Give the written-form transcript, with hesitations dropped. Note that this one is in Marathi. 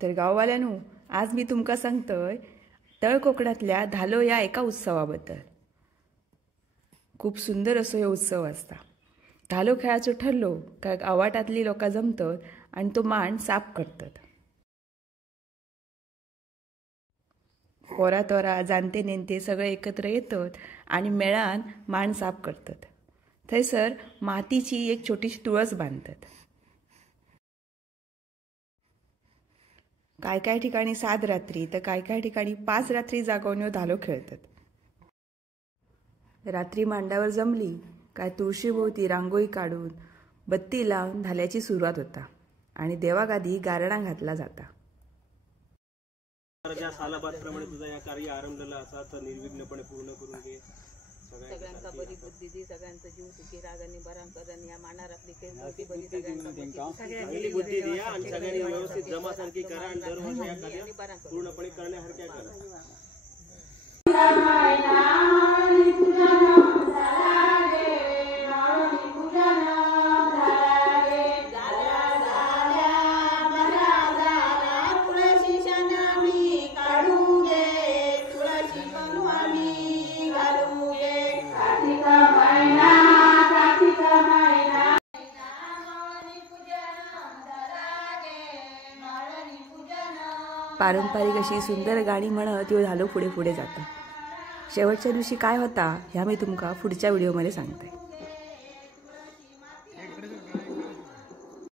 तर गाववाल्यांनो, आज मी तुमका सांगतोय तळ कोकणातल्या धालो या एका उत्सवाबद्दल। खूप सुंदर असो हे उत्सव असता। धालो खेळाचो ठरलो का गावाटातली लोकां जमतात आणि तो मांड साफ करतात। पोरा तोरा जाणते नेणते सगळे एकत्र येतात आणि मेळान मांड साफ करतात। थंयसर मातीची एक छोटीशी तुळस बांधतात। काय काय ठिकाणी 7 रात्री तर काय काय ठिकाणी 5 रात्री जागोन ह्यो धालो खेळतात। रात्री मांडावर जमली काय तुळशीभोवती रांगोळी काढून बत्ती लावून धाल्याची सुरुवात होता आणि देवागादी गारणा घातला जाता। ज्या सालाबादप्रमाणे तुझा या कार्य आरंभलेला असा तर निर्विघ्नपणे पूर्ण करून घे। सगळ्यांका बरी बुद्धी दी, सगळ्यांचा जीव सुखी रागाने बरां करून या मानार आपली केली बरी सगळ्यांची बुद्धी द्या आणि सगळ्यांनी व्यवस्थित जमासारखी करा आणि दरवर्षी या कार्य पूर्णपणे करण्यासारख्या करा। पारंपरिक अशी सुंदर गाणी म्हणत ह्यो धालो पुढे पुढे जाता। शेवटच्या दिवशी काय होता ह्या मी तुमका पुढच्या व्हिडिओमध्ये सांगते।